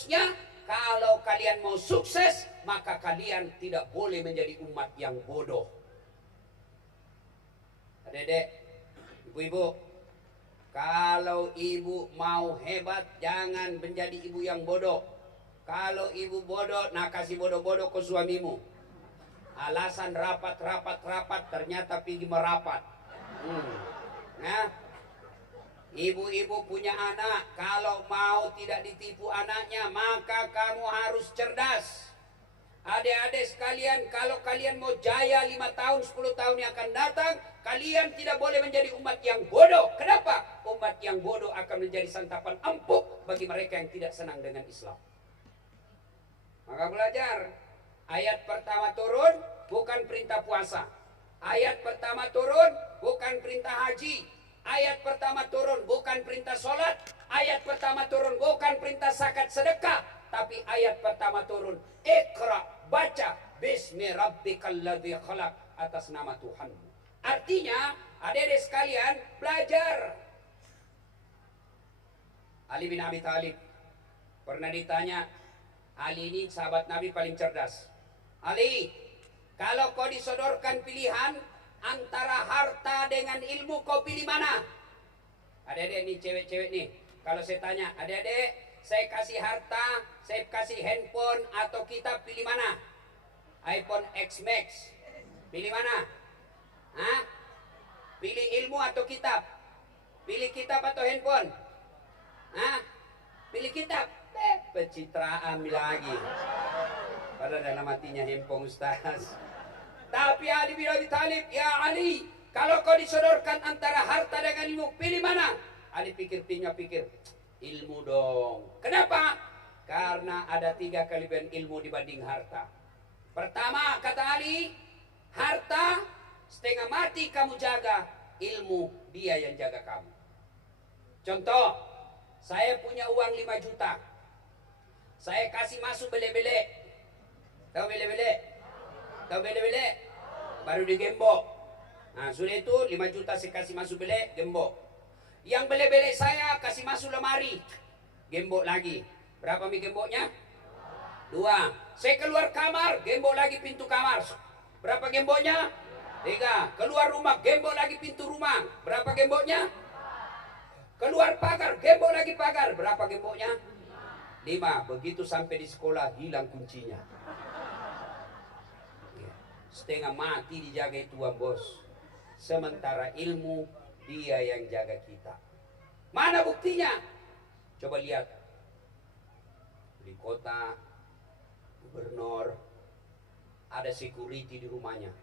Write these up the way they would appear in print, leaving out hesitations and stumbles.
seterusnya. Kalau kalian mau sukses, maka kalian tidak boleh menjadi umat yang bodoh. Adik-adik, ibu-ibu, kalau ibu mau hebat, jangan menjadi ibu yang bodoh. Kalau ibu bodoh, nah kasih bodoh-bodoh ke suamimu. Alasan rapat, ternyata pergi merapat. Nah, ibu-ibu punya anak, kalau mau tidak ditipu anaknya, maka kamu harus cerdas. Adik-adik sekalian, kalau kalian mau jaya 5 tahun, 10 tahun yang akan datang, kalian tidak boleh menjadi umat yang bodoh. Kenapa? Umat yang bodoh akan menjadi santapan empuk bagi mereka yang tidak senang dengan Islam. Maka belajar. Ayat pertama turun, bukan perintah puasa. Ayat pertama turun, bukan perintah haji. Ayat pertama turun, bukan perintah sholat. Ayat pertama turun, bukan perintah zakat sedekah. Tapi ayat pertama turun, Iqra, baca, Bismi rabbikal ladzi khalaq, atas nama Tuhanmu. Artinya, adik-adik sekalian, belajar. Ali bin Abi Thalib pernah ditanya, Ali ini sahabat Nabi paling cerdas. Ali, kalau kau disodorkan pilihan antara harta dengan ilmu, kau pilih mana? Adik-adik nih, cewek-cewek nih, kalau saya tanya, adik-adik, saya kasih harta, saya kasih handphone atau kitab, pilih mana? iPhone X Max, pilih mana? Hah? Pilih ilmu atau kitab? Pilih kitab atau handphone? Hah? Pilih kitab? Pencitraan lagi. Padahal dalam hatinya handphone Ustaz. Tapi Ali bin Abi Thalib, ya Ali, kalau kau disodorkan antara harta dengan ilmu, pilih mana? Ali pikir ilmu dong. Kenapa? Karena ada 3 kelebihan ilmu dibanding harta. Pertama, kata Ali, harta setengah mati kamu jaga, ilmu dia yang jaga kamu. Contoh, saya punya uang 5 juta. Saya kasih masuk bele-bele. Tahu bele-bele? Tahu bele-bele? Baru digembok. Nah, sudah itu 5 juta saya kasih masuk bele, gembok. Yang bele-bele saya kasih masuk lemari, gembok lagi. Berapa mi gemboknya? 2. Saya keluar kamar, gembok lagi pintu kamar. Berapa gemboknya? 3. Keluar rumah, gembok lagi pintu rumah. Berapa gemboknya? Keluar pagar, gembok lagi pagar. Berapa gemboknya? 5. Begitu sampai di sekolah, hilang kuncinya. Setengah mati dijaga tuan bos. Sementara ilmu dia yang jaga kita. Mana buktinya? Coba lihat. Di kota, gubernur, ada security di rumahnya.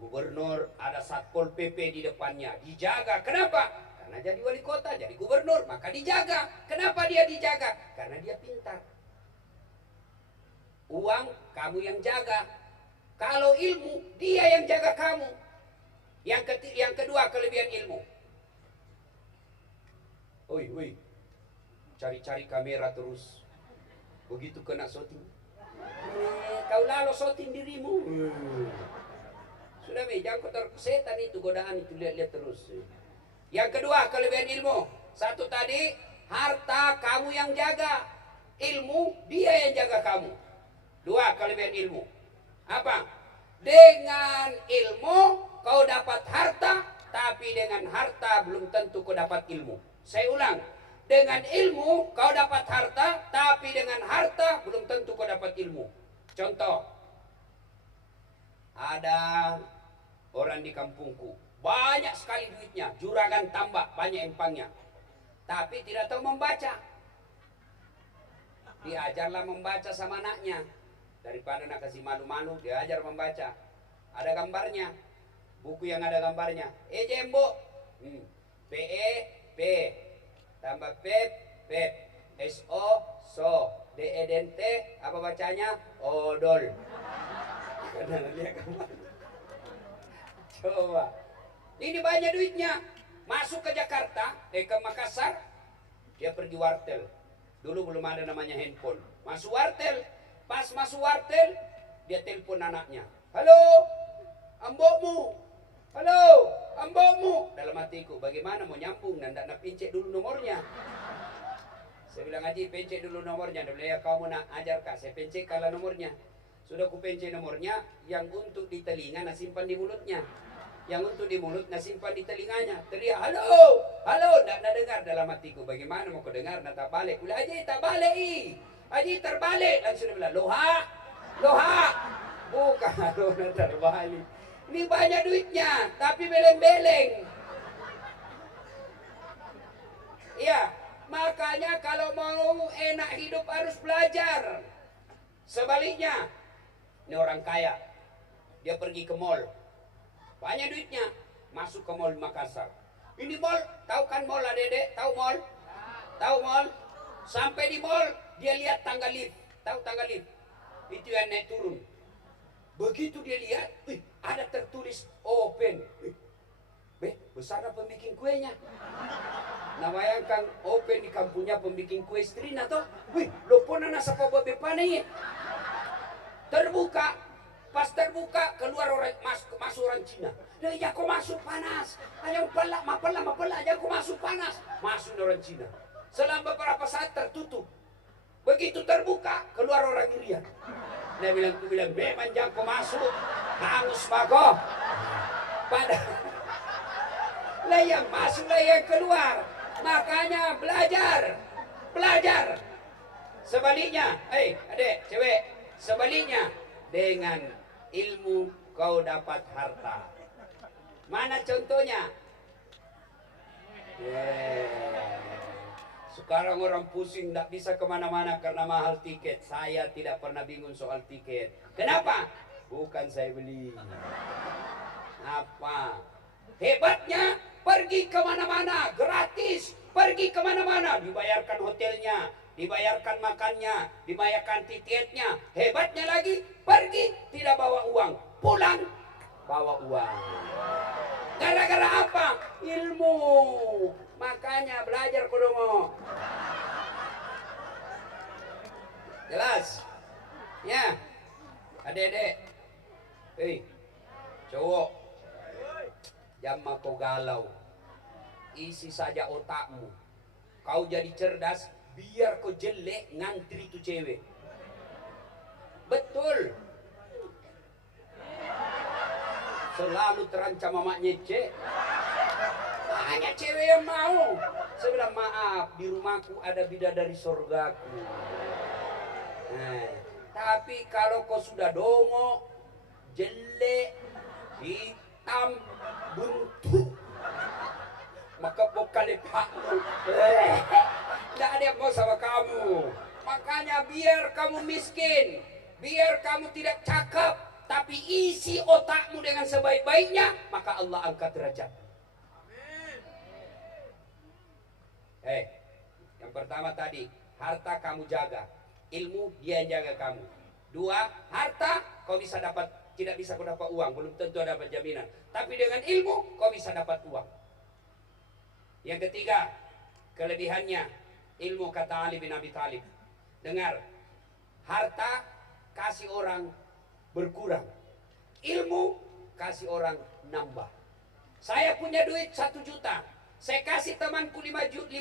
Gubernur ada satpol PP di depannya. Dijaga. Kenapa? Karena jadi wali kota, jadi gubernur, maka dijaga. Kenapa dia dijaga? Karena dia pintar. Uang kamu yang jaga. Kalau ilmu, dia yang jaga kamu. Yang kedua kelebihan ilmu. Oi, cari-cari kamera terus. Begitu kena shooting, kau lalu shooting dirimu. Sudah jangan kotor setan itu, godaan itu, lihat terus. Yang kedua kelebihan ilmu. Satu tadi, harta kamu yang jaga. Ilmu, dia yang jaga kamu. 2 kelebihan ilmu. Apa? Dengan ilmu kau dapat harta, tapi dengan harta belum tentu kau dapat ilmu. Saya ulang, dengan ilmu kau dapat harta, tapi dengan harta belum tentu kau dapat ilmu. Contoh, ada orang di kampungku, banyak sekali duitnya, juragan tambak, banyak empangnya, tapi tidak tahu membaca. Diajarlah membaca sama anaknya. Daripada nak kasih malu-malu, dia ajar membaca. Ada gambarnya, buku yang ada gambarnya. Jembo, PE, P, tambah P, SO, so, DEDNT, apa bacanya? Odol. Lihat gambar. Coba, ini banyak duitnya. Masuk ke Jakarta, ke Makassar, dia pergi wartel. Dulu belum ada namanya handphone. Masuk wartel. Pas masuk wartel, dia telepon anaknya. Halo, ambokmu. Halo, ambokmu. Dalam hatiku, bagaimana mau nyambung dan nak pincet dulu nomornya. Saya bilang, Haji, pencet dulu nomornya. Dia bilang, ya kamu nak ajar Kak, saya pencet kalah nomornya. Sudah ku pencet nomornya, yang untuk di telinga nak simpan di mulutnya. Yang untuk di mulut nak simpan di telinganya. Teriak, halo, halo, nak dengar dalam hatiku. Bagaimana mau kau dengar, nak tak balik. Bilang, Haji, tak balik, Haji, terbalik. Langsung dia bilang, loha, loha. Bukan, loha terbalik. Ini banyak duitnya, tapi beleng-beleng. Iya, makanya kalau mau enak hidup harus belajar. Sebaliknya, ini orang kaya, dia pergi ke mall, banyak duitnya, masuk ke mall Makassar. Ini mall, tahu kan mall adek-adek? Tahu mall? Tahu mall? Sampai di mall, dia lihat tangga lift. Tahu tangga lift? Itu yang naik turun. Begitu dia lihat, ada tertulis open. Besar pembikin kuenya. Nah bayangkan open di kampungnya pembikin kue istrina toh. Lo pun anak siapa bepane. Terbuka, pas terbuka keluar orang masuk orang Cina. Dah ya kau masuk panas. Hanya mapala aja kau masuk panas. Masuk orang Cina. Selama beberapa saat tertutup. Begitu terbuka keluar orang Irian. Dia bilang memang jangan kau masuk. Hangus mako. Pada lah yang masuk lah yang keluar. Makanya belajar. Sebaliknya, adek, cewek, sebaliknya dengan ilmu kau dapat harta. Mana contohnya? Sekarang orang pusing tidak bisa kemana-mana karena mahal tiket. Saya tidak pernah bingung soal tiket. Kenapa? Bukan saya beli. Apa? Hebatnya pergi kemana-mana gratis, pergi kemana-mana dibayarkan hotelnya, dibayarkan makannya, dibayarkan tiketnya. Hebatnya lagi pergi tidak bawa uang, pulang bawa uang. Gara-gara apa? Ilmu. Makanya belajar kodomo. Jelas? Ya, adek-adek, cowok. Jangan kau galau, isi saja otakmu. Kau jadi cerdas, biar kau jelek ngantri tu cewek. Betul. Selalu terancam mamaknya cek. Banyak cewek yang mau. Saya bilang maaf, di rumahku ada bidadari sorgaku. Tapi kalau kau sudah dongo, jelek, hitam, buntu, maka bukan lepakmu. Tidak ada yang mau sama kamu. Makanya biar kamu miskin, biar kamu tidak cakep, tapi isi otakmu dengan sebaik-baiknya, maka Allah angkat derajat. Yang pertama tadi, harta kamu jaga, ilmu dia yang jaga kamu. Dua, harta kau bisa dapat. Tidak bisa kau dapat uang, belum tentu dapat jaminan. Tapi dengan ilmu kau bisa dapat uang. Yang ketiga, kelebihannya ilmu, kata Ali bin Abi Thalib. Dengar, harta kasih orang berkurang, ilmu kasih orang nambah. Saya punya duit 1 juta, saya kasih temanku 500.000.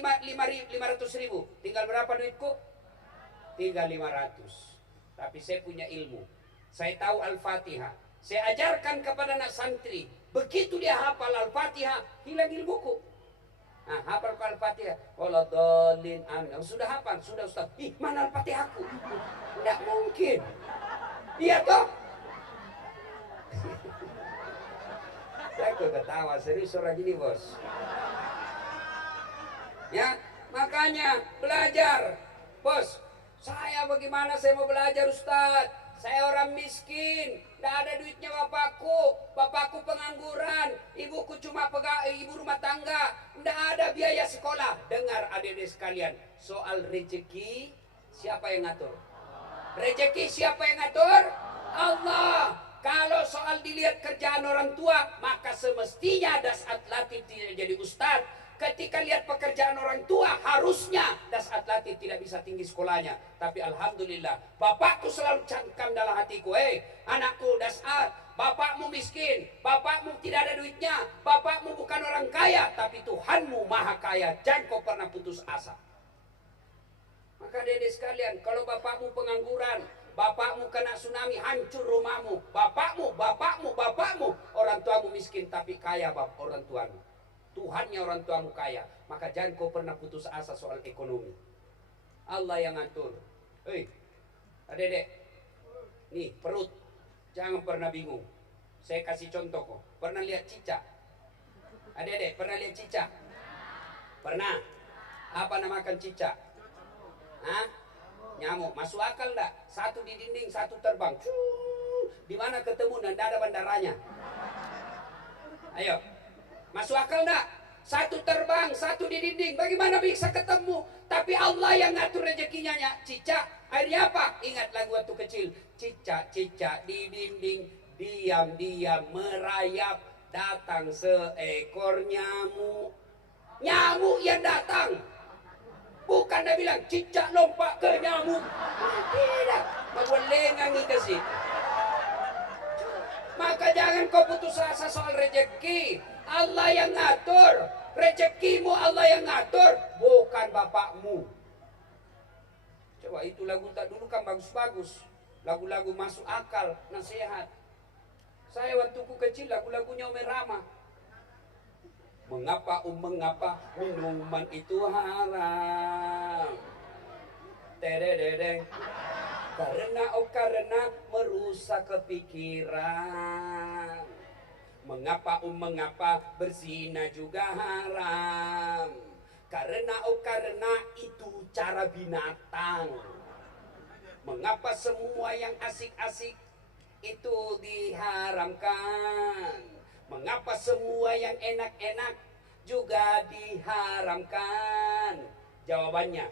Tinggal berapa duitku? Tinggal 500. Tapi saya punya ilmu. Saya tahu Al-Fatihah. Saya ajarkan kepada anak santri. Begitu dia hafal Al-Fatihah, hilang ilmuku. Nah, hafal Al-Fatihah. Waladhalin amin. Sudah hafal, sudah Ustaz. Mana Al-Fatihahku? Tidak mungkin. Iya toh? Saya ketawa, serius orang ini bos. Ya, makanya belajar. Bos, saya bagaimana saya mau belajar Ustaz? Saya orang miskin, tidak ada duitnya bapakku pengangguran, ibuku cuma ibu rumah tangga, tidak ada biaya sekolah. Dengar adik-adik sekalian, soal rezeki siapa yang ngatur? Rezeki siapa yang ngatur? Allah. Kalau soal dilihat kerjaan orang tua, maka semestinya Dasat Latif tidak jadi ustaz. Ketika lihat pekerjaan orang tua, harusnya Dasat Latif tidak bisa tinggi sekolahnya. Tapi alhamdulillah, bapakku selalu cangkam dalam hatiku. Anakku Dasat, bapakmu miskin, bapakmu tidak ada duitnya, bapakmu bukan orang kaya, tapi Tuhanmu maha kaya. Jangan kau pernah putus asa. Maka dedek sekalian, kalau bapakmu pengangguran, bapakmu kena tsunami, hancur rumahmu, bapakmu, orang tuamu miskin tapi kaya orang tuamu. Tuhannya orang tuamu kaya, maka jangan kau pernah putus asa soal ekonomi. Allah yang ngatur. Hei, adek-adek, nih perut, jangan pernah bingung. Saya kasih contoh kok. Pernah lihat cicak? Adek-adek, pernah lihat cicak? Pernah? Apa namakan cicak? Hah? Nyamuk. Masuk akal enggak? Satu di dinding, satu terbang. Di mana ketemu dan tidak ada bandaranya? Ayo. Masuk akal enggak? Satu terbang, satu di dinding. Bagaimana bisa ketemu? Tapi Allah yang ngatur rezekinya. Cicak, akhirnya apa? Ingat lagu waktu kecil. Cicak-cicak di dinding, diam-diam merayap. Datang seekor nyamuk. Nyamuk yang datang. Bukan dia bilang cicak lompat ke nyamuk. Tidak. Magulengangi kasih. Maka jangan kau putus asa soal rezeki. Allah yang ngatur. Rezekimu Allah yang ngatur. Bukan bapakmu. Coba itu lagu tak dulu kan bagus-bagus. Lagu-lagu masuk akal, nasihat. Saya waktu ku kecil lagu-lagunya Umi Rama. Mengapa minuman itu haram? Terereng. Karena merusak kepikiran. Mengapa berzina juga haram? Karena itu cara binatang. Mengapa semua yang asik-asik itu diharamkan? Mengapa semua yang enak-enak juga diharamkan? Jawabannya,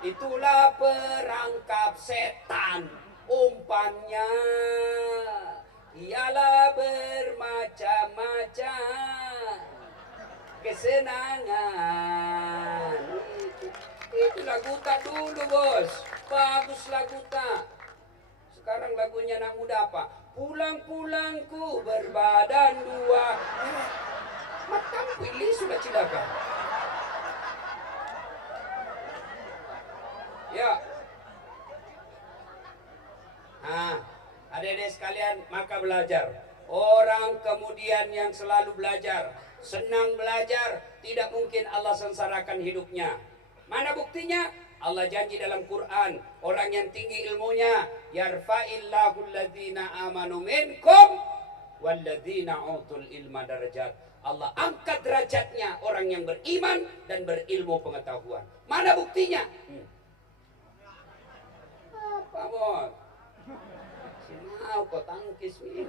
itulah perangkap setan. Umpannya ialah bermacam-macam kesenangan. Itu lagu tak dulu bos. Bagus lagu tak. Sekarang lagunya anak muda apa? Pulang-pulangku berbadan dua. Matam pilih sudah cilaka. Ya. Adik-adik sekalian, maka belajar. Orang kemudian yang selalu belajar, senang belajar, tidak mungkin Allah sengsarakan hidupnya. Mana buktinya? Allah janji dalam Quran, orang yang tinggi ilmunya, yarfa'illahu alladhina amanu minkum walladhina utul ilma darajat. Allah angkat derajatnya orang yang beriman dan berilmu pengetahuan. Mana buktinya? Apa bos? Mau kau tangkis ini?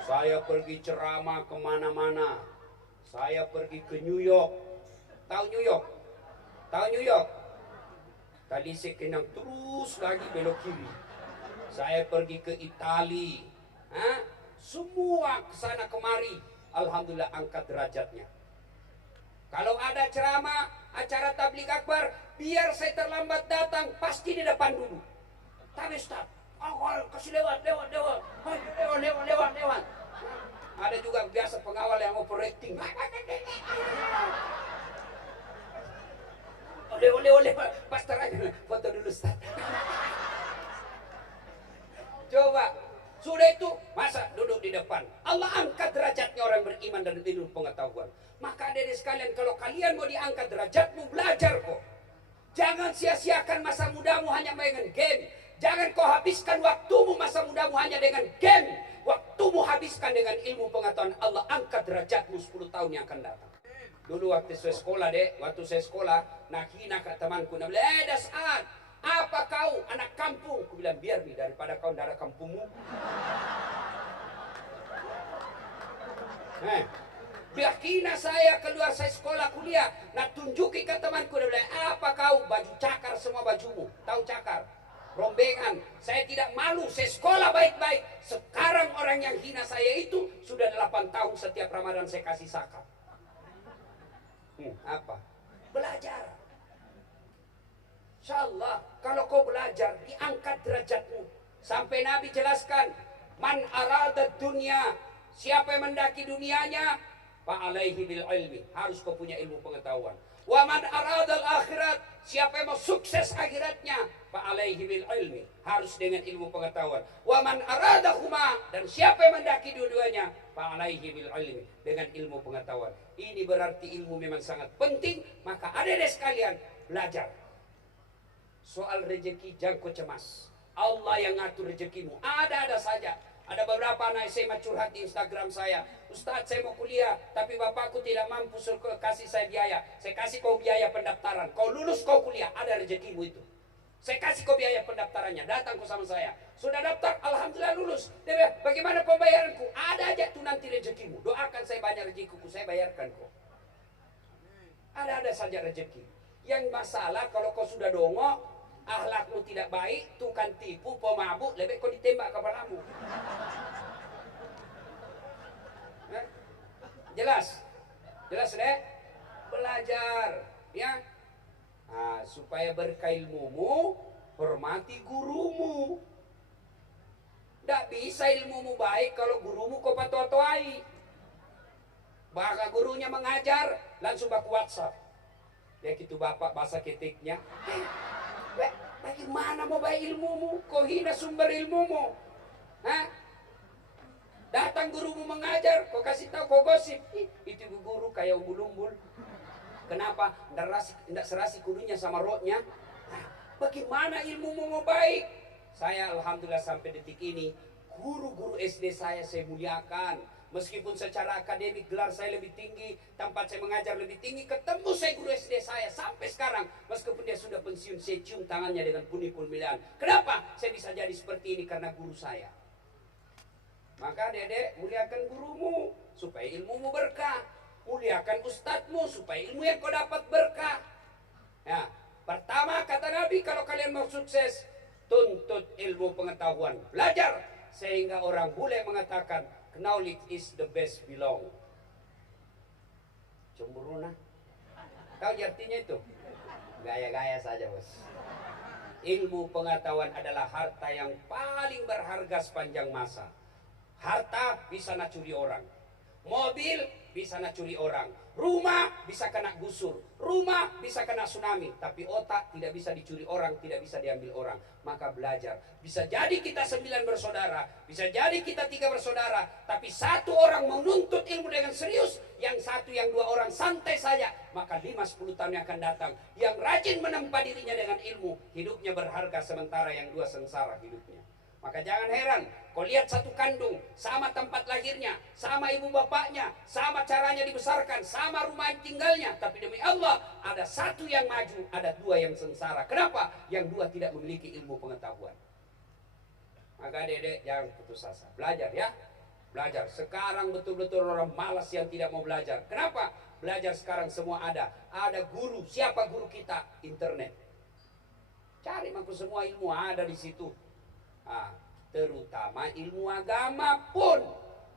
Saya pergi ceramah kemana-mana. Saya pergi ke New York. Tahu New York? Tahu New York? Tadi saya kenang terus lagi belok kiri. Saya pergi ke Itali. Semua kesana kemari. Alhamdulillah angkat derajatnya. Kalau ada ceramah, acara tabligh akbar, biar saya terlambat datang, pasti di depan dulu. Tapi Ustaz, kasih lewat. Ada juga biasa pengawal yang operating. Oleh pastor aja foto dulu Ustaz. Coba sudah itu masa duduk di depan. Allah angkat derajatnya orang beriman dan ilmu pengetahuan. Maka dari sekalian, kalau kalian mau diangkat derajatmu, belajar kok. Jangan sia-siakan masa mudamu hanya dengan game. Jangan kau habiskan waktumu masa mudamu hanya dengan game. Waktumu habiskan dengan ilmu pengetahuan. Allah angkat derajatmu 10 tahun yang akan datang. Dulu waktu saya sekolah nak hina kat temanku, nak bilang, Das'ad, apa kau anak kampung? Aku bilang, biar nih, daripada kau darah kampungmu. Biar hina saya keluar saya sekolah kuliah, nak tunjuki ke temanku, dia bilang, apa kau? Baju cakar semua bajumu, tahu cakar? Rombengan, saya tidak malu, saya sekolah baik-baik. Sekarang orang yang hina saya itu sudah 8 tahun setiap Ramadan saya kasih zakat. Apa? Belajar. InsyaAllah kalau kau belajar diangkat derajatmu. Sampai Nabi jelaskan, man arada dunia, siapa yang mendaki dunianya, fa'alaihi bil ilmi. Harus kau punya ilmu pengetahuan. Wa man aradal akhirat, siapa yang mau sukses akhiratnya, fa'alaihi bil ilmi. Harus dengan ilmu pengetahuan. Wa man aradahuma, dan siapa yang mendaki dua-duanya, fa'alaihi bil ilmi, dengan ilmu pengetahuan. Ini berarti ilmu memang sangat penting. Maka adik-adik sekalian, belajar. Soal rezeki jangan kau cemas. Allah yang ngatur rezekimu. Ada saja. Ada beberapa anak SMA curhat di Instagram saya. Ustadz, saya mau kuliah, tapi bapakku tidak mampu kasih saya biaya. Saya kasih kau biaya pendaftaran. Kau lulus, kau kuliah. Ada rezekimu itu. Saya kasih kau biaya pendaftarannya. Datang kau sama saya. Sudah daftar, alhamdulillah lulus. Dia bilang, bagaimana pembayaranku? Ada aja tuh nanti rezekimu. Doakan saya banyak rezekiku, saya bayarkan kau. Ada saja rezeki. Yang masalah kalau kau sudah dongok, akhlakmu tidak baik, tukang tipu, pemabuk, lebih kau ditembak kepalamu. Jelas? Jelas deh? Belajar, ya. Nah, supaya berkah ilmumu, hormati gurumu. Tidak bisa ilmumu baik kalau gurumu kau patoai. Bahkan gurunya mengajar, langsung baku WhatsApp. Ya gitu bapak bahasa ketiknya. Bagaimana mau baik ilmumu? Kau hina sumber ilmumu. Hah? Datang gurumu mengajar, kau kasih tahu, kau gosip. Itu guru kayak umbul-umbul. Kenapa? Tidak serasi kudunya sama rohnya. Nah, bagaimana ilmumu mau baik? Saya alhamdulillah sampai detik ini, guru-guru SD saya muliakan. Meskipun secara akademik gelar saya lebih tinggi, tempat saya mengajar lebih tinggi, ketemu saya guru SD saya sampai sekarang. Meskipun dia sudah pensiun, saya cium tangannya dengan pundi-pundian. Kenapa saya bisa jadi seperti ini? Karena guru saya. Maka dedek, muliakan gurumu supaya ilmumu berkah. Muliakan ustadzmu supaya ilmu yang kau dapat berkah. Ya, pertama kata Nabi, kalau kalian mau sukses, tuntut ilmu pengetahuan. Belajar sehingga orang bule mengatakan, knowledge is the best belong. Cemburu nah. Tahu artinya itu? Gaya-gaya saja bos. Ilmu pengetahuan adalah harta yang paling berharga sepanjang masa. Harta bisa nak curi orang. Mobil bisa nak curi orang. Rumah bisa kena gusur. Rumah bisa kena tsunami. Tapi otak tidak bisa dicuri orang, tidak bisa diambil orang. Maka belajar. Bisa jadi kita 9 bersaudara. Bisa jadi kita 3 bersaudara. Tapi satu orang menuntut ilmu dengan serius. Yang satu, yang 2 orang santai saja. Maka 5-10 tahun yang akan datang. Yang rajin menempa dirinya dengan ilmu. Hidupnya berharga, sementara yang 2 sengsara hidupnya. Maka jangan heran, kau lihat satu kandung, sama tempat lahirnya, sama ibu bapaknya, sama caranya dibesarkan, sama rumah tinggalnya. Tapi demi Allah, ada satu yang maju, ada 2 yang sengsara. Kenapa? Yang 2 tidak memiliki ilmu pengetahuan. Maka dedek jangan putus asa. Belajar ya, belajar. Sekarang betul-betul orang malas yang tidak mau belajar. Kenapa? Belajar sekarang semua ada. Ada guru. Siapa guru kita? Internet. Cari mampu semua ilmu ada di situ. Nah, terutama ilmu agama pun,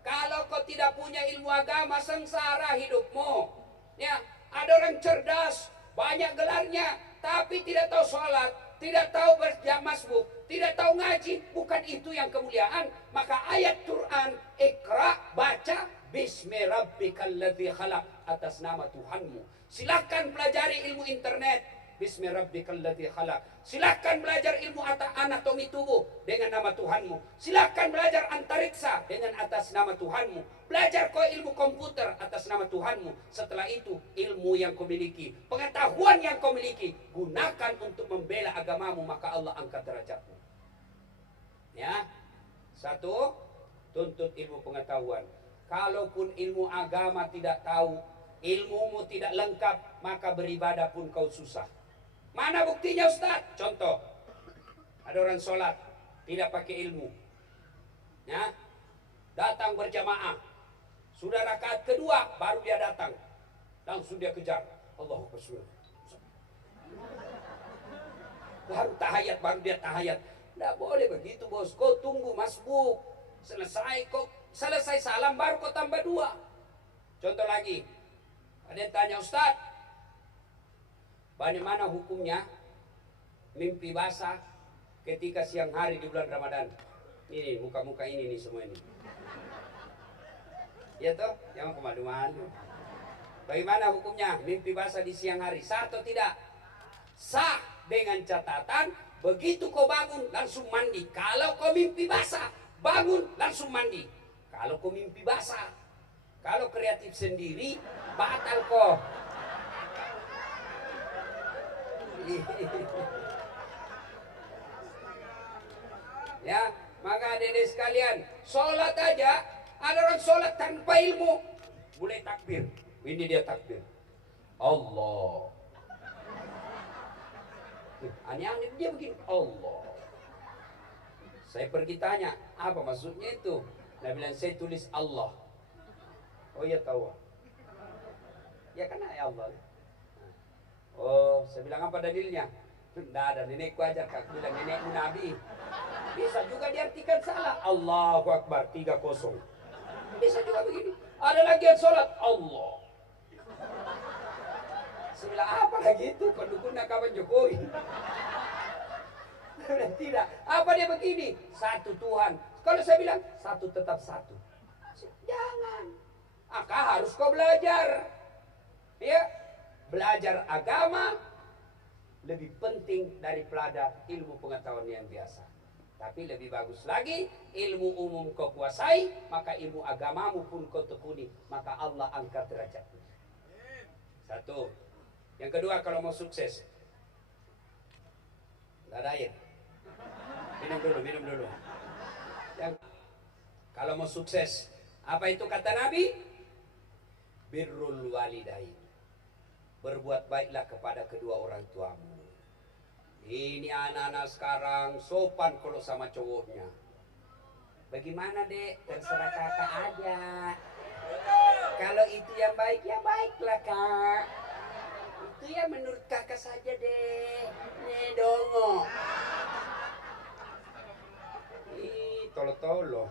kalau kau tidak punya ilmu agama, sengsara hidupmu. Ya, ada orang cerdas, banyak gelarnya, tapi tidak tahu sholat, tidak tahu berjamasbuk, tidak tahu ngaji. Bukan itu yang kemuliaan. Maka ayat Quran, Iqra, baca, Bismi rabbikal ladzi khalaq, atas nama Tuhanmu. Silakan pelajari ilmu internet. Bismi rabbikal ladzi khalaq. Silakan belajar ilmu anatomi tubuh dengan nama Tuhanmu. Silakan belajar antariksa dengan atas nama Tuhanmu. Belajar kau ilmu komputer atas nama Tuhanmu. Setelah itu ilmu yang kau miliki, pengetahuan yang kau miliki, gunakan untuk membela agamamu, maka Allah angkat derajatmu. Ya. 1, tuntut ilmu pengetahuan. Kalaupun ilmu agama tidak tahu, ilmumu tidak lengkap, maka beribadah pun kau susah. Mana buktinya Ustaz? Contoh, ada orang sholat tidak pakai ilmu, ya, datang berjamaah, sudah rakaat kedua baru dia datang, langsung dia kejar, Allahu Akbar, baru tahayat, baru dia tahayat. Tidak boleh begitu bos, kau tunggu masbuk, selesai salam baru kau tambah 2. Contoh lagi, ada yang tanya, Ustaz, bagaimana hukumnya mimpi basah ketika siang hari di bulan Ramadan? Ini muka-muka ini nih semua ini. Ya toh, jangan kemalu-malu. Bagaimana hukumnya mimpi basah di siang hari? Sah atau tidak? Sah dengan catatan begitu kau bangun langsung mandi. Kalau kau mimpi basah, bangun langsung mandi. Kalau kau mimpi basah, kalau kreatif sendiri, batal kau. Ya, maka adik-adik sekalian, sholat aja, ada orang sholat tanpa ilmu, mulai takbir. Ini dia takbir. Allah. Aneh-aneh dia begini. Allah. Saya pergi tanya, apa maksudnya itu? Nah bilang saya tulis Allah. Oh iya tahu. Ya kan ya Allah. Oh, saya bilang apa dalilnya? Tidak ada, nenekku ajar, kak bilang nenekmu Nabi. Bisa juga diartikan salah. Allahu Akbar 3-0. Bisa juga begini. Ada lagi yang sholat Allah. Saya bilang apa lagi itu? Pendukungnya kawan Jokowi. Tidak. Apa dia begini? Satu Tuhan. Kalau saya bilang satu tetap satu. Jangan. Maka harus kau belajar. Ya, belajar agama lebih penting daripada ilmu pengetahuan yang biasa. Tapi lebih bagus lagi, ilmu umum kau kuasai, maka ilmu agamamu pun kau tekuni, maka Allah angkat derajatmu. Satu. Yang kedua, kalau mau sukses, nggak ada air. Minum dulu. Kalau mau sukses, apa itu kata Nabi? Birrul walidain. Berbuat baiklah kepada kedua orang tuamu. Ini anak-anak sekarang sopan kalau sama cowoknya. Bagaimana dek? Terserah kakak aja. Kalau itu yang baik, ya baiklah kak. Itu ya menurut kakak saja deh. Nih dongo. Ih, tolo-tolo.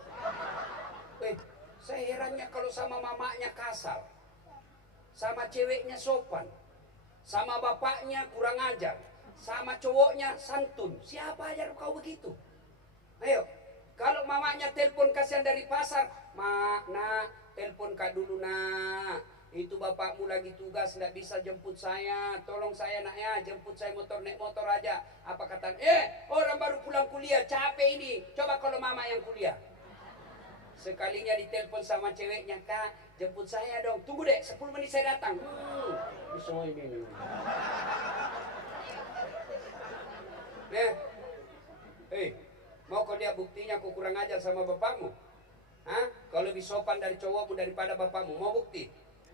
Saya herannya kalau sama mamanya kasar. Sama ceweknya sopan. Sama bapaknya kurang ajar. Sama cowoknya santun. Siapa ajar kau begitu? Ayo, kalau mamanya telepon kasihan dari pasar, mak, nak, telepon kak dulu nak. Itu bapakmu lagi tugas, nggak bisa jemput saya. Tolong saya nak ya, jemput saya naik motor aja. Apa kata? Orang baru pulang kuliah, capek ini. Coba kalau mama yang kuliah. Sekalinya ditelepon sama ceweknya, kak, jemput saya dong. Tunggu deh, 10 menit saya datang. Bisa ini. Mau kau lihat buktinya kau kurang ajar sama bapakmu? Hah? Kau lebih sopan dari cowokmu daripada bapakmu. Mau bukti?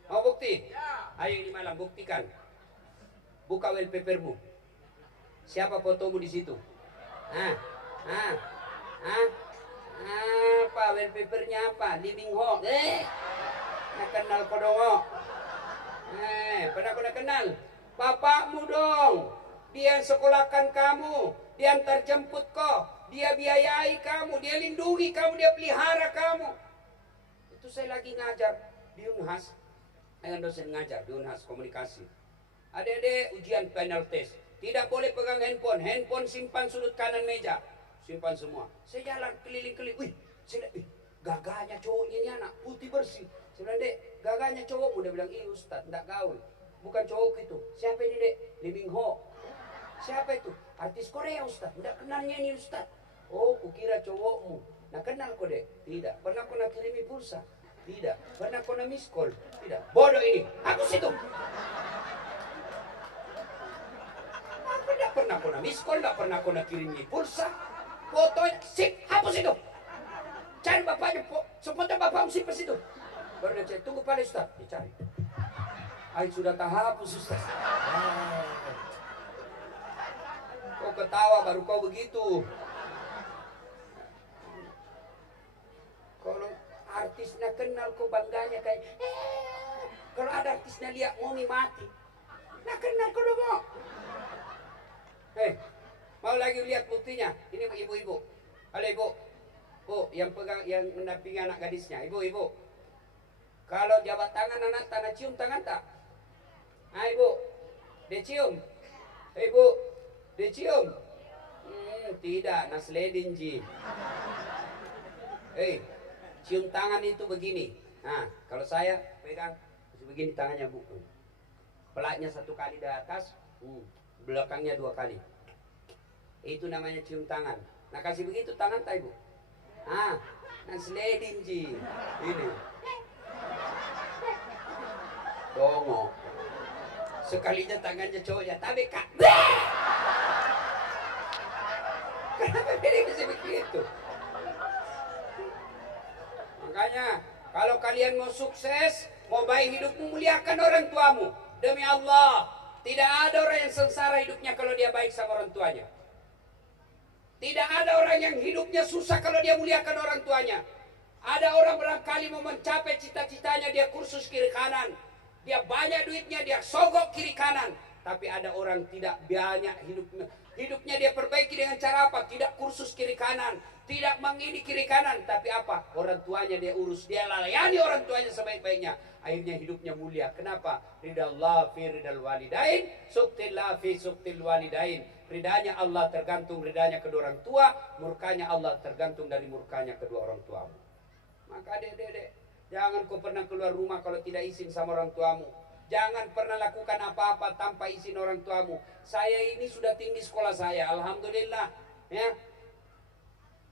Mau bukti? Ayo ini malam buktikan. Buka wallpapermu. Siapa fotomu di situ? Apa wallpapernya apa? Living Ho. Nak kenal kau dong. Pernah kau nak kenal? Bapakmu dong. Dia sekolahkan kamu, dia antar jemput kau, dia biayai kamu, dia lindungi kamu, dia pelihara kamu. Itu saya lagi ngajar di Unhas, dengan dosen ngajar di Unhas komunikasi. Adik-adik ujian final test, tidak boleh pegang handphone simpan sudut kanan meja, simpan semua. Saya jalan keliling-keliling, gagahnya cowoknya ini anak putih bersih. Saya bilang, dek, gagahnya cowokmu. Dia bilang, iya Ustaz, tidak gaul. Bukan cowok itu. Siapa ini dek? Living Ho. Siapa itu? Artis Korea Ustaz. Tidak kenalnya ini Ustaz. Oh, kukira cowokmu. Nah kenal kau dek? Tidak. Pernah kau nak kirimi pulsa? Tidak. Pernah kau nak miss call? Tidak. Bodoh ini. Hapus itu. Aku tidak pernah kau nak miss call, tidak pernah kau nak kirimi pulsa. Fotonya, sip, hapus itu. Cari bapaknya, sepotong bapakmu simpan situ. Baru dia cari, tunggu pada Ustaz. Dicari. Ayo sudah tak hapus Ustaz. Kau ketawa baru kau begitu. Kalau artisnya kenal kau bangganya kayak kalau ada artisnya lihat Momi mati, nah kenal kau dong. Mau lagi lihat buktinya? Ini ibu-ibu. Halo ibu. Bu, yang pegang, yang mendampingi anak gadisnya. Ibu-ibu. Kalau jabat tangan anak tanah cium tangan tak? Ibu, dia cium. Ibu, dia cium. Tidak, nasledin ji. Cium tangan itu begini. Nah, kalau saya pegang begini tangannya Bu. Pelatnya 1 kali di atas, belakangnya 2 kali. Itu namanya cium tangan. Nah, kasih begitu tangan tay Bu. Ah, nah sliding ji. Ini. Dongo. Sekalinya tangannya cowoknya, tapi Kak. Kenapa dia bisa begitu? Makanya kalau kalian mau sukses, mau baik hidupmu, muliakan orang tuamu. Demi Allah, tidak ada orang yang sengsara hidupnya kalau dia baik sama orang tuanya. Tidak ada orang yang hidupnya susah kalau dia muliakan orang tuanya. Ada orang barangkali mau mencapai cita-citanya, dia kursus kiri kanan. Dia banyak duitnya, dia sogok kiri kanan. Tapi ada orang tidak banyak hidupnya dia perbaiki dengan cara apa? Tidak kursus kiri kanan, tidak mengini kiri kanan, tapi apa? Orang tuanya dia urus, dia layani orang tuanya sebaik-baiknya. Akhirnya hidupnya mulia. Kenapa? Ridallah fi ridal walidain, suktillah fi suktil walidain. Ridanya Allah tergantung ridanya kedua orang tua, murkanya Allah tergantung dari murkanya kedua orang tuamu. Maka dek, jangan kau pernah keluar rumah kalau tidak izin sama orang tuamu. Jangan pernah lakukan apa-apa tanpa izin orang tuamu. Saya ini sudah tinggi sekolah saya, alhamdulillah, ya.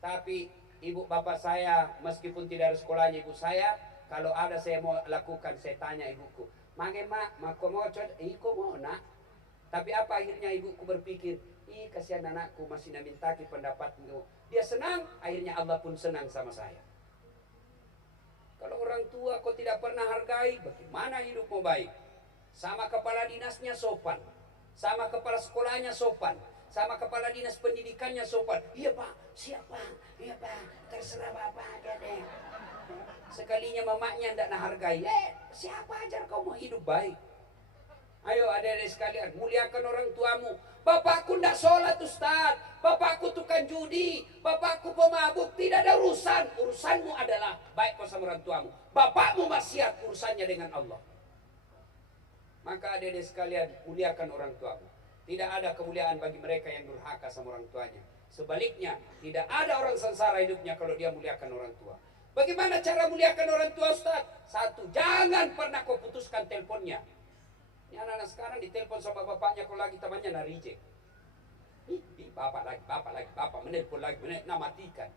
Tapi ibu bapak saya, meskipun tidak ada sekolahnya ibu saya, kalau ada saya mau lakukan, saya tanya ibuku, "Mage mak, mako mau cod, iko mau nak." Tapi apa akhirnya ibuku berpikir, kasihan anakku masih namintaki pendapatmu. Dia senang, akhirnya Allah pun senang sama saya. Kalau orang tua kau tidak pernah hargai, bagaimana hidup mau baik? Sama kepala dinasnya sopan, sama kepala sekolahnya sopan, sama kepala dinas pendidikannya sopan. Iya Pak, siapa? Iya Pak, terserah Bapak aja deh. Sekalinya mamanya tidak hargai, siapa ajar kau mau hidup baik? Ayo adik-adik sekalian, muliakan orang tuamu. Bapakku tidak sholat Ustaz, bapakku tukang judi, bapakku pemabuk, tidak ada urusan. Urusanmu adalah baik kau sama orang tuamu. Bapakmu maksiat, urusannya dengan Allah. Maka adik-adik sekalian, muliakan orang tuamu. Tidak ada kemuliaan bagi mereka yang durhaka sama orang tuanya. Sebaliknya, tidak ada orang sengsara hidupnya kalau dia muliakan orang tua. Bagaimana cara muliakan orang tua Ustaz? 1, jangan pernah kau putuskan teleponnya. Ini anak-anak sekarang ditelepon sama bapaknya, kalau lagi temannya na reject. Bapak lagi, menelpon lagi, matikan.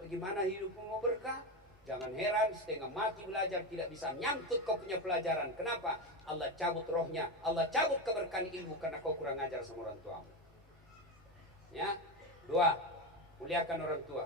Bagaimana hidupmu mau berkah? Jangan heran, setengah mati belajar tidak bisa nyangkut kau punya pelajaran. Kenapa? Allah cabut rohnya, Allah cabut keberkahan ilmu karena kau kurang ajar sama orang tuamu. Ya, 2, muliakan orang tua.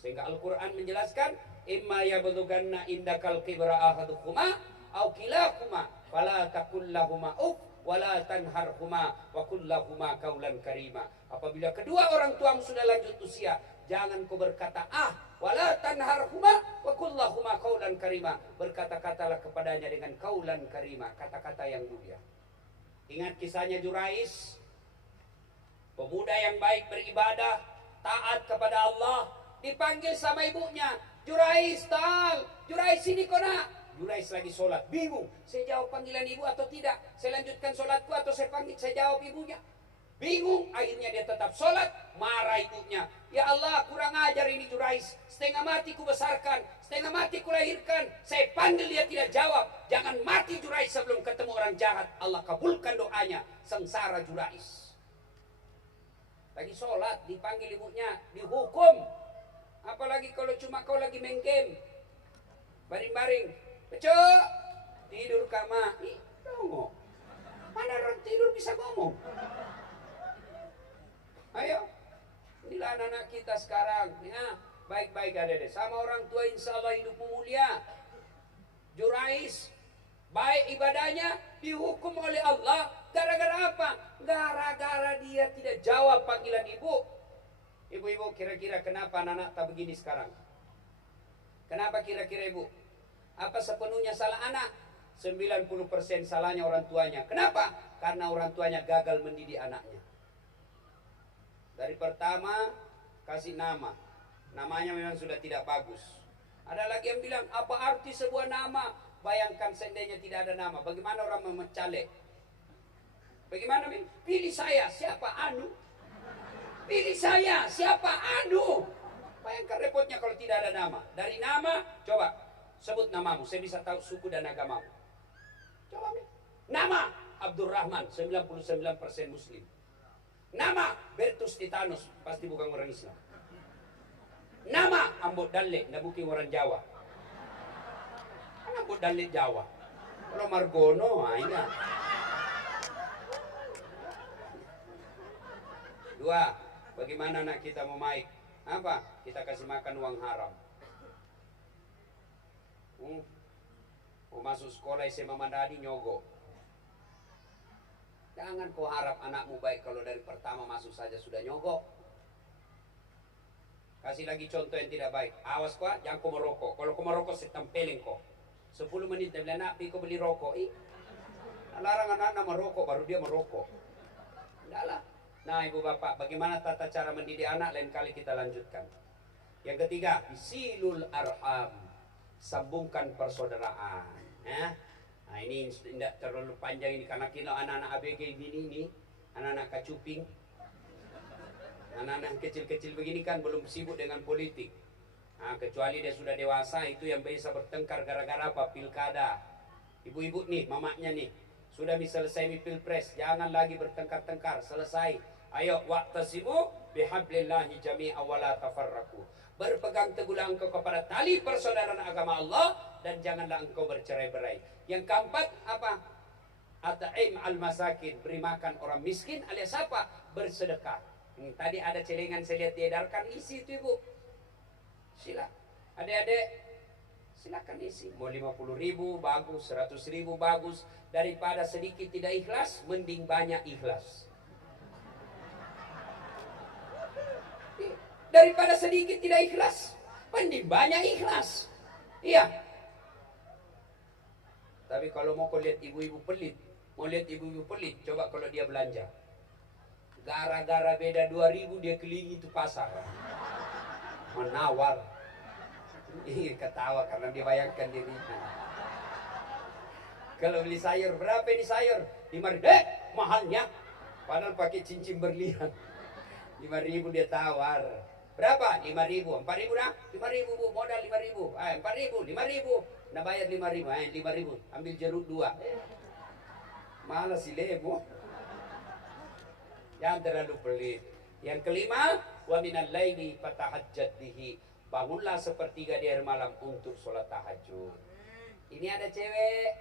Sehingga Al-Quran menjelaskan, imma yablughanna indakal kibra ahaduhuma aw kilahuma fala taqul lahumā uff wala tanharhuma wa qul lahumā qawlan karīmā. Apabila kedua orang tuamu sudah lanjut usia, jangan kau berkata wala tanharhuma wa qul lahumā qawlan karīmā. Berkata-katalah kepadanya dengan qawlan karīmā, kata-kata yang mulia. Ingat kisahnya Jurais, pemuda yang baik beribadah, taat kepada Allah, dipanggil sama ibunya, Jurais sini kau nak. Jurais lagi sholat, bingung, saya jawab panggilan ibu atau tidak, saya lanjutkan sholatku atau saya jawab ibunya. Bingung, akhirnya dia tetap sholat, marah ibunya. Ya Allah, kurang ajar ini Jurais, setengah mati ku besarkan, setengah mati ku lahirkan, saya panggil dia tidak jawab. Jangan mati Jurais sebelum ketemu orang jahat. Allah kabulkan doanya, sengsara Jurais. Lagi sholat, dipanggil ibunya, dihukum. Apalagi kalau cuma kau lagi main game, baring-baring, Cok, tidur kama. Ngomong. Mana orang tidur bisa ngomong? Ayo, inilah anak-anak kita sekarang, ya, baik-baik adik-adik. Sama orang tua insya Allah hidupmu mulia. Jurais, baik ibadahnya, dihukum oleh Allah. Gara-gara apa? Gara-gara dia tidak jawab panggilan ibu. Ibu-ibu, kira-kira kenapa anak-anak tak begini sekarang? Kenapa kira-kira ibu? Apa sepenuhnya salah anak? 90% salahnya orang tuanya. Kenapa? Karena orang tuanya gagal mendidik anaknya. Dari pertama, kasih nama. Namanya memang sudah tidak bagus. Ada lagi yang bilang, apa arti sebuah nama? Bayangkan seandainya tidak ada nama. Bagaimana orang memecalek? Bagaimana? Pilih saya, siapa? Anu. Pilih saya, siapa? Anu. Bayangkan repotnya kalau tidak ada nama. Dari nama, coba. Sebut namamu, saya bisa tahu suku dan agamamu. Coba nih. Nama Abdurrahman, 99% Muslim. Nama Bertus Titanus, pasti bukan orang Islam. Nama Ambot Dalle, nggak mungkin orang Jawa. Kan Ambot Dalle Jawa. Kalau Margono, ingat. Dua, bagaimana anak kita mau baik? Apa? Kita kasih makan uang haram. Mau masuk sekolah SMA Mandani nyogok. Jangan kau harap anakmu baik kalau dari pertama masuk saja sudah nyogok. Kasih lagi contoh yang tidak baik. Awas kau, jangan kau merokok. Kalau kau merokok, saya tempelin kau. 10 menit dia bilang, nak, kau beli rokok. Larang anak-anak merokok, baru dia merokok. Enggak lah. Nah, ibu bapak, bagaimana tata cara mendidik anak? Lain kali kita lanjutkan. Yang ketiga, silul arham. Sambungkan persaudaraan. Nah, ini tidak terlalu panjang ini karena kita anak-anak ABG ini, anak-anak kacuping. Anak-anak kecil-kecil begini kan belum sibuk dengan politik. Nah, kecuali dia sudah dewasa, itu yang bisa bertengkar gara-gara apa? Pilkada. Ibu-ibu nih, mamanya nih, sudah bisa selesai pilpres, jangan lagi bertengkar-tengkar, selesai. Ayo, wa'tasimu bihablillahi jami'a wa la tafarraqu. Berpegang teguhlah engkau kepada tali persaudaraan agama Allah dan janganlah engkau bercerai-berai. Yang keempat apa? At'im al-masakin, beri makan orang miskin alias apa? Bersedekah. Tadi ada celengan saya lihat diedarkan, isi itu ibu. Sila, adik-adik, silakan isi. Mau 50.000 bagus, 100.000 bagus. Daripada sedikit tidak ikhlas, mending banyak ikhlas. Daripada sedikit tidak ikhlas, mending banyak ikhlas. Iya. Tapi kalau mau kau lihat ibu-ibu pelit, coba kalau dia belanja. Gara-gara beda 2.000 dia keliling itu pasar. Menawar. Ketawa karena dia bayangkan dirinya. Kalau beli sayur, berapa ini sayur? 5.000. Mahalnya. Padahal pakai cincin berlian. 5.000 dia tawar. Berapa? 5.000. 4.000 dah? 5.000 bu, modal 5.000. 4.000, 5.000. Nah bayar 5.000. 5.000. Ambil jeruk 2. Malah si lemo. Jangan terlalu pelit. Yang kelima, wa minal laili fatahajjat bihi. Bangunlah sepertiga di akhir malam untuk sholat tahajud. Ini ada cewek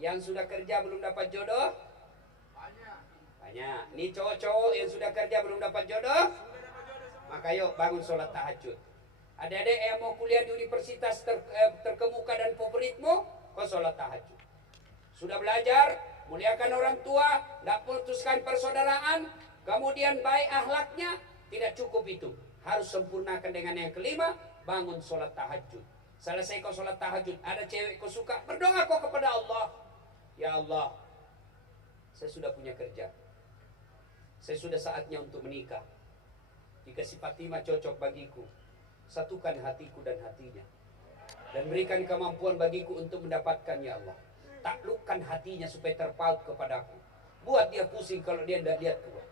yang sudah kerja belum dapat jodoh? Banyak. Ini cowok-cowok yang sudah kerja belum dapat jodoh? Maka yuk bangun sholat tahajud. Adik-adik yang mau kuliah di universitas terkemuka dan favoritmu, kau sholat tahajud. Sudah belajar, muliakan orang tua, tidak putuskan persaudaraan, kemudian baik akhlaknya, tidak cukup itu. Harus sempurnakan dengan yang kelima, bangun sholat tahajud. Selesai kau sholat tahajud, ada cewek kau suka, berdoa kau kepada Allah. Ya Allah, saya sudah punya kerja. Saya sudah saatnya untuk menikah. Jika si Fatimah cocok bagiku, satukan hatiku dan hatinya. Dan berikan kemampuan bagiku untuk mendapatkan, ya Allah. Taklukkan hatinya supaya terpaut kepadaku. Buat dia pusing kalau dia tidak lihat keluar.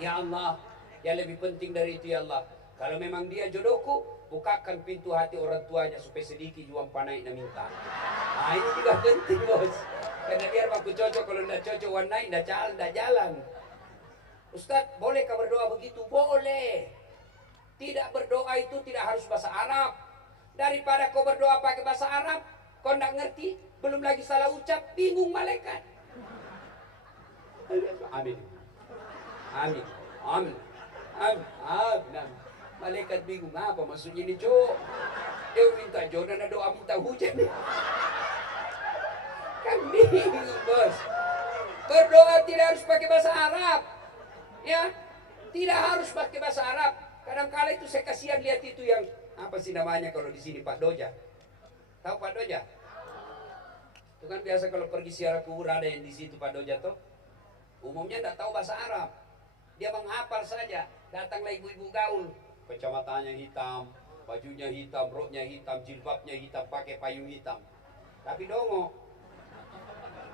Ya Allah, yang lebih penting dari itu ya Allah, kalau memang dia jodohku, bukakan pintu hati orang tuanya supaya sedikit juang panai dan minta. Nah ini juga penting bos. Karena biar aku cocok, kalau tidak cocok warnai tidak jalan. Ustaz, bolehkah berdoa begitu? Boleh. Tidak berdoa itu tidak harus bahasa Arab. Daripada kau berdoa pakai bahasa Arab, kau tidak ngerti, belum lagi salah ucap, bingung malaikat. Amin. Amin. Amin. Amin. Amin. Malaikat bingung apa maksudnya ini cowok. Dia minta jodoh dan doa minta hujan. Kan bingung bos. Berdoa tidak harus pakai bahasa Arab. Ya, tidak harus pakai bahasa Arab. Kadang-kala itu saya kasihan lihat itu yang apa sih namanya kalau di sini Pak Doja. Tahu Pak Doja? Itu kan biasa kalau pergi ziarah kubur ada yang di situ Pak Doja tuh. Umumnya tidak tahu bahasa Arab. Dia menghafal saja. Datanglah ibu-ibu gaul, kacamatannya hitam, bajunya hitam, roknya hitam, jilbabnya hitam, pakai payung hitam. Tapi dongo.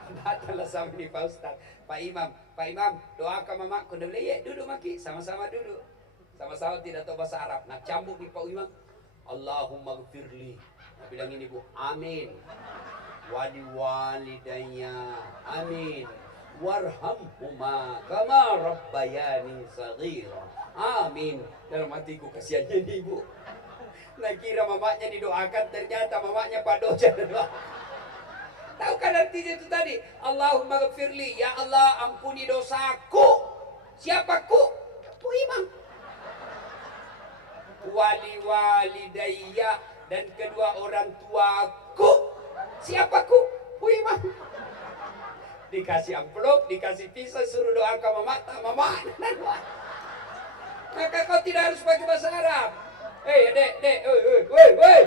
Datanglah sama ini Pak Ustaz, Pak Imam, doakan mamaku. Dia bilang, ya duduk maki, sama-sama duduk. Sama-sama tidak tahu bahasa Arab. Nah cambuk di Pak Imam, Allahumma gfirli Bilang ini Bu, amin. Wali walidayya, amin. Warhamhuma kama rabbayani saghira, amin. Dalam hatiku kasihannya nih Bu. Nah kira mamanya didoakan, ternyata mamanya Pak Doja doa. Tahu kan artinya itu tadi? Allahumma ghafirli, ya Allah ampuni dosaku. Siapaku? Bu Imam. Wali walidayya, dan kedua orang tuaku. Siapaku? Bu Imam. Dikasih amplop, dikasih pisau, suruh doa ke mama, mama. Maka kau tidak harus pakai bahasa Arab. Dek, woi.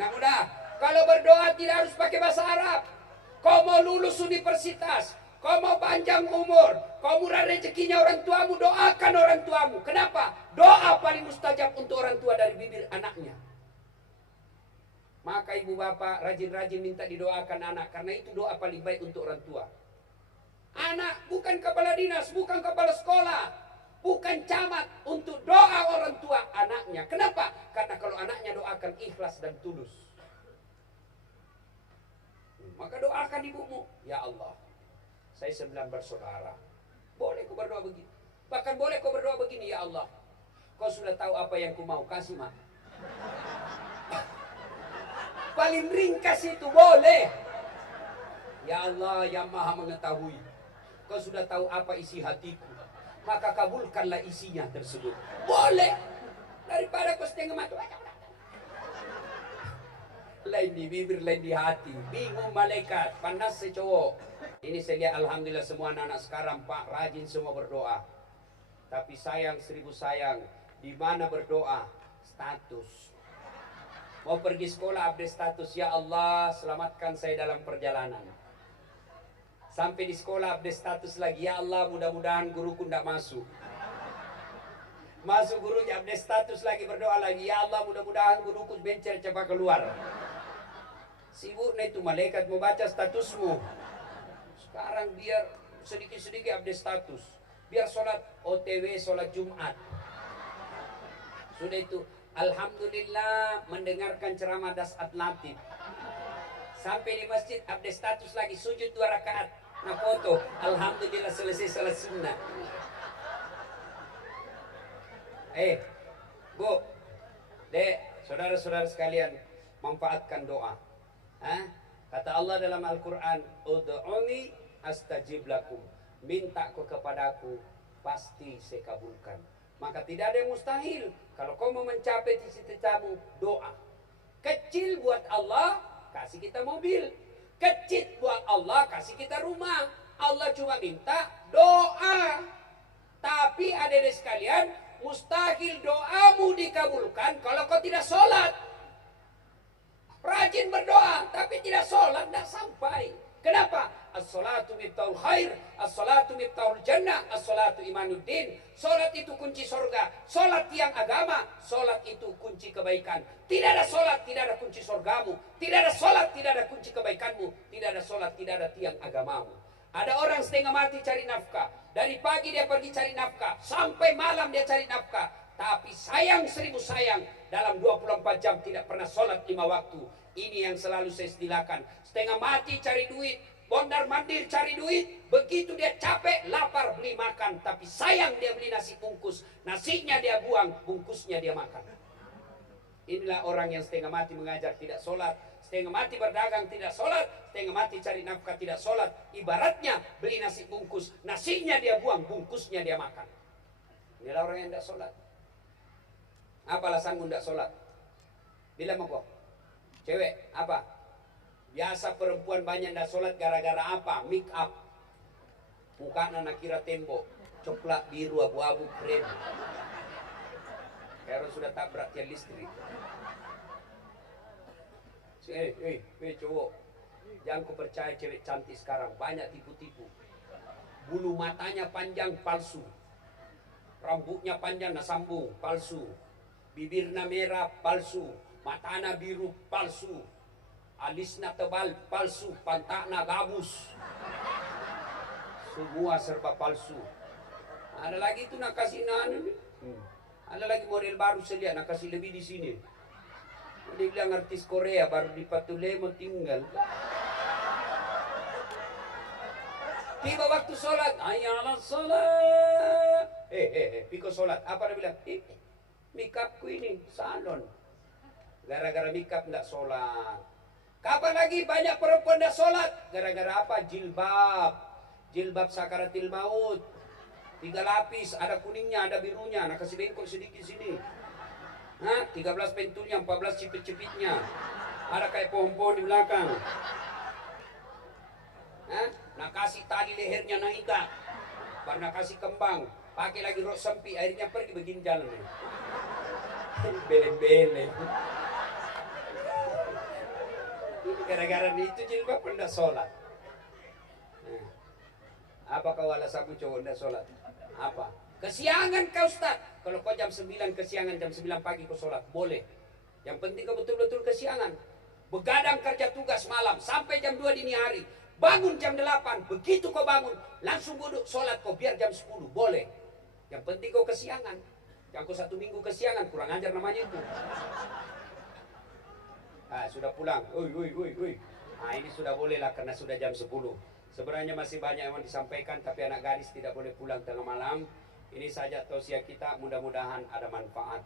Nah udah, kalau berdoa tidak harus pakai bahasa Arab. Kau mau lulus universitas, kau mau panjang umur, kau murah rezekinya orang tuamu, doakan orang tuamu. Kenapa? Doa paling mustajab untuk orang tua dari bibir anaknya. Maka ibu bapak rajin-rajin minta didoakan anak, karena itu doa paling baik untuk orang tua. Anak bukan kepala dinas, bukan kepala sekolah, bukan camat, untuk doa orang tua anaknya. Kenapa? Karena kalau anaknya doakan ikhlas dan tulus. Maka doakan ibumu, ya Allah, saya 9 bersaudara, boleh kau berdoa begini. Bahkan boleh kau berdoa begini, ya Allah, kau sudah tahu apa yang ku mau, kasih mak. Paling ringkas itu boleh. Ya Allah yang maha mengetahui, kau sudah tahu apa isi hatiku, maka kabulkanlah isinya tersebut. Boleh. Daripada kau setengah mati, lain di bibir, lain di hati. Bingung malaikat, panas secowok. Ini saya lihat alhamdulillah semua anak-anak sekarang Pak rajin semua berdoa. Tapi sayang, 1000 sayang, di mana berdoa? Status. Mau pergi sekolah update status, ya Allah selamatkan saya dalam perjalanan. Sampai di sekolah update status lagi, ya Allah mudah-mudahan guruku tidak masuk. Masuk gurunya update status lagi, berdoa lagi, ya Allah mudah-mudahan guruku bencer cepat keluar. Sibuknya itu malaikat mau baca statusmu. Sekarang biar sedikit-sedikit update status. Biar sholat OTW, sholat Jumat. Sudah itu, alhamdulillah mendengarkan ceramah Dasat Latif. Sampai di masjid update status lagi, sujud 2 rakaat. Nah foto, alhamdulillah selesai salat sunnah. Bu, dek, saudara-saudara sekalian, manfaatkan doa. Kata Allah dalam Al-Quran, ud'uni astajib lakum, minta kepadaku pasti saya kabulkan. Maka tidak ada yang mustahil. Kalau kau mau mencapai cita-citamu, doa. Kecil buat Allah, kasih kita mobil. Kecil buat Allah, kasih kita rumah. Allah cuma minta doa. Tapi adik-adik sekalian, mustahil doamu dikabulkan kalau kau tidak sholat. Rajin berdoa, tapi tidak sholat, tidak sampai. Kenapa? As-salatu miftahul khair, as-salatu miftahul jannah, as-salatu imanuddin. Sholat itu kunci surga. Sholat tiang agama, sholat itu kunci kebaikan. Tidak ada sholat, tidak ada kunci surgamu. Tidak ada sholat, tidak ada kunci kebaikanmu. Tidak ada sholat, tidak ada tiang agamamu. Ada orang setengah mati cari nafkah. Dari pagi dia pergi cari nafkah, sampai malam dia cari nafkah. Tapi sayang 1000 sayang, dalam 24 jam tidak pernah sholat 5 waktu. Ini yang selalu saya istilahkan. Setengah mati cari duit, bondar mandir cari duit. Begitu dia capek, lapar, beli makan. Tapi sayang dia beli nasi bungkus. Nasinya dia buang, bungkusnya dia makan. Inilah orang yang setengah mati mengajar tidak sholat. Setengah mati berdagang tidak sholat. Setengah mati cari nafkah tidak sholat. Ibaratnya beli nasi bungkus. Nasinya dia buang, bungkusnya dia makan. Inilah orang yang tidak sholat. Apa alasanmu tidak sholat? Bilang kok. Cewek, apa? Biasa perempuan banyak tidak sholat gara-gara apa? Make up. Mukanya nak kira tembok. Coklat, biru, abu-abu, krem. Kayak sudah tabrak tiang listrik. Cowok. Jangan kau percaya cewek cantik sekarang. Banyak tipu-tipu. Bulu matanya panjang, palsu. Rambutnya panjang, nak sambung, palsu. Bibirnya merah, palsu. Matanya biru, palsu. Alisnya tebal, palsu. Pantaknya gabus. Semua serba palsu. Ada lagi itu nak kasih nana. Ada lagi model baru saya lihat, nak kasih lebih di sini. Dia bilang artis Korea baru di Patule mau tinggal. Tiba waktu sholat, ayalah sholat. Piko sholat. Apa dia bilang? Mikapku ini salon. Gara-gara mikap nggak sholat. Kapan lagi banyak perempuan nggak sholat? Gara-gara apa? Jilbab. Jilbab sakaratil maut. 3 lapis, ada kuningnya, ada birunya. Nah kasih bengkok sedikit sini. 13 pentulnya, 14 cipit-cipitnya. Ada kayak pohon-pohon di belakang. Nah kasih tali lehernya naikat. Baru kasih kembang. Pakai lagi rok sempit, akhirnya pergi begini jalan. Bele-bele. Gara-gara itu jilbab pun tidak sholat. Apa kau alasanmu cowok tidak sholat? Apa? Kesiangan kau Ustaz. Kalau kau jam 9 kesiangan, jam 9 pagi kau sholat, boleh. Yang penting kau betul-betul kesiangan. Begadang kerja tugas malam sampai jam 2 dini hari. Bangun jam 8, begitu kau bangun, langsung duduk sholat kau biar jam 10, boleh. Yang penting kau kesiangan. Yang kau 1 minggu kesiangan, kurang ajar namanya itu. Sudah pulang. Nah ini sudah boleh lah karena sudah jam 10. Sebenarnya masih banyak yang disampaikan, tapi anak gadis tidak boleh pulang tengah malam. Ini saja tausiah kita, mudah-mudahan ada manfaat.